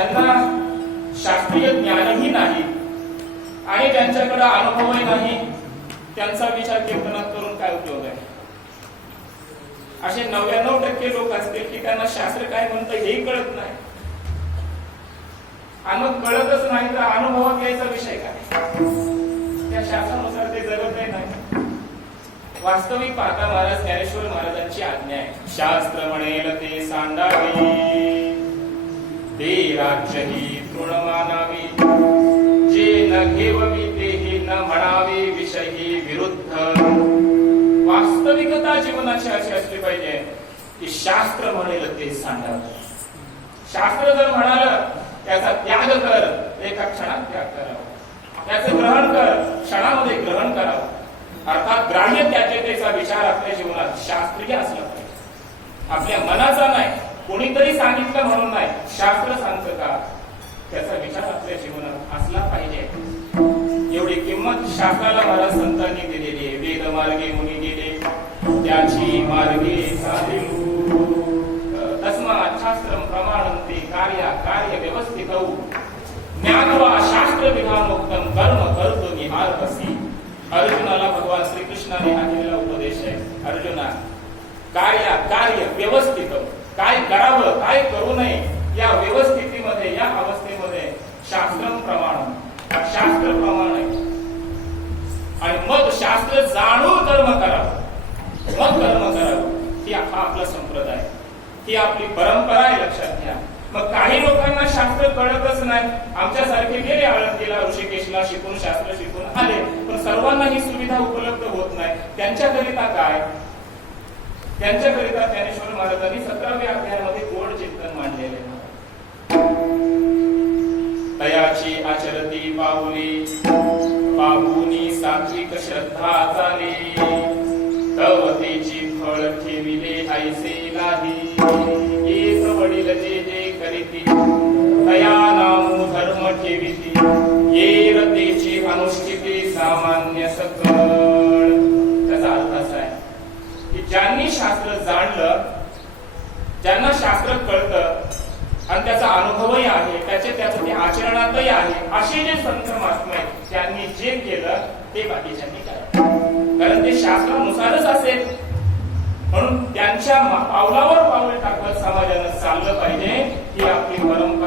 ज्यांना शास्त्रीय ज्ञानही नाही आणि त्यांच्याकडे अनुभवही नाही त्यांचा विचार कीर्तनात करून काय उपयोग आहे? असे नव्याण्णव टक्के लोक असतील की त्यांना शास्त्र काय म्हणतं हेही कळत नाही. आणि मग कळतच नाही तर अनुभवात यायचा विषय काय? त्या शास्त्रानुसार ते जगतही नाही. वास्तविक पाहता महाराज ज्ञानेश्वर महाराजांची आज्ञा आहे. शास्त्र म्हणेल ते ते राज्यही तृण मानावी जे न घेववी तेही न म्हणावे विषयी विरुद्ध. वास्तविकता जीवनाची अशी असली पाहिजे की शास्त्र म्हणेल ते सांगावं शास्त्र जर म्हणाल त्याचा त्याग कर एका क्षणात त्याग करावा. त्याचं ग्रहण कर क्षणामध्ये ग्रहण करावं. अर्थात ग्राह्य त्याचेतेचा विचार आपल्या जीवनात शास्त्रीय असला पाहिजे. आपल्या मनाचा नाही. कोणीतरी सांगितलं म्हणून नाही. शास्त्र सांगतं का? त्याचा विचार आपल्या जीवनात असला पाहिजे. एवढी किंमत शास्त्राला महाराज संतांनी दिलेली आहे. वेद मार्गे मुनी गेले. त्याची मार्गे चालू तस्मात शास्त्रम प्रमाणंते कार्य कार्य व्यवस्थित. ज्ञान वा शास्त्र विधानोक्तम कर्म करतो निहारसी अर्जुनाला भगवान श्रीकृष्णाने हा दिलेला उपदेश आहे. अर्जुना कार्य कार्य व्यवस्थित. काय करावं काय करू नये या व्यवस्थितीमध्ये या अवस्थेमध्ये शास्त्र प्रमाण शास्त्र प्रमाण आणि मग शास्त्र जाणून कर्म करावं मग कर्म करावं ही हा आपला संप्रदाय. ही आपली परंपरा आहे लक्षात घ्या. मग काही लोकांना शास्त्र कळतच नाही. आमच्यासारखे गेले आळंदीला ऋषिकेशला शिकून शास्त्र शिकून आले. पण सर्वांना ही सुविधा उपलब्ध होत नाही. त्यांच्याकरिता काय? त्यांच्याकरिता ज्ञानेश्वर महाराजांनी सतराव्या अध्यायामध्ये गोड चिंतन मांडलेले. तयाची आचरती पाहुली पाहुनी सात्विक श्रद्धा चाले. तवतेची फळ ठेविले ऐसे नाही. एक वडील जे शास्त्र जाणलं ज्यांना शास्त्र कळतं आणि त्याचा अनुभवही आहे त्याचे त्याचं ते आचरणातही आहे असे जे संत महात्मा आहेत त्यांनी जे केलं ते बाकीच्यांनी करावं कारण ते शास्त्रानुसारच असेल. म्हणून त्यांच्या पावलावर पाऊल टाकत समाजानं चाललं पाहिजे ही आपली परंपरा